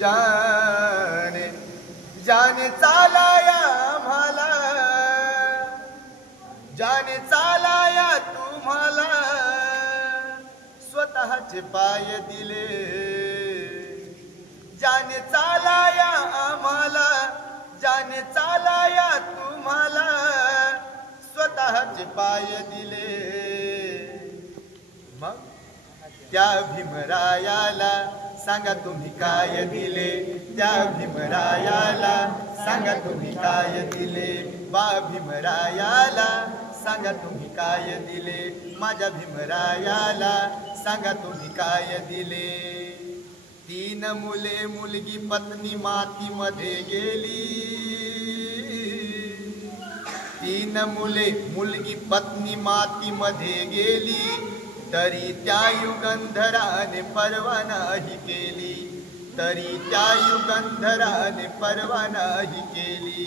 जाने जाने चालाया आम्हाला, जाने चालाया तुम्हाला, स्वतःचे पाय दिले. जाने चालाया आम्हाला, जाने चालाया तुम्हाला, स्वतःचे पाय दिले. मग त्या भीमरायाला सांगा तुम्ही काय दिले, त्या भीमरायाला सांगा तुम्ही काय दिले. बा भीमरायाला सांगा तुम्ही काय दिले, माझ्या भीमरायाला सांगा तुम्ही काय दिले. 3 मुले मुलगी पत्नी मातीमध्ये गेली, 3 मुले मुलगी पत्नी मातीमध्ये गेली, तरी त्या युगंधराने पर्वा नाही केली, तरी त्या युगंधराने पर्वा नाही केली.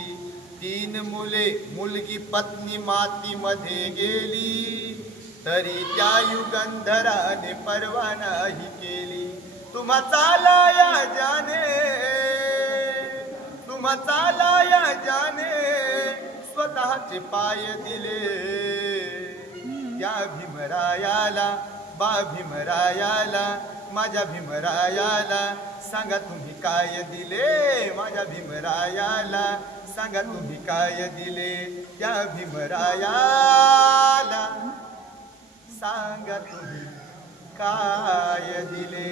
3 मुले मुलगी पत्नी मातीमध्ये गेली, तरी त्या युगंधराने पर्वा नाही केली. तुम्हा चालाया जाने, तुम्हा चालाया जाने, स्वतःचे पाय दिले. त्या भीमरायाला, बा भीमरायाला, माझ्या भीमरायाला सांगा तुम्ही काय दिले, माझ्या भीमरायाला सांगा तुम्ही काय दिले. त्या भीमरायाला सांगा तुम्ही काय दिले.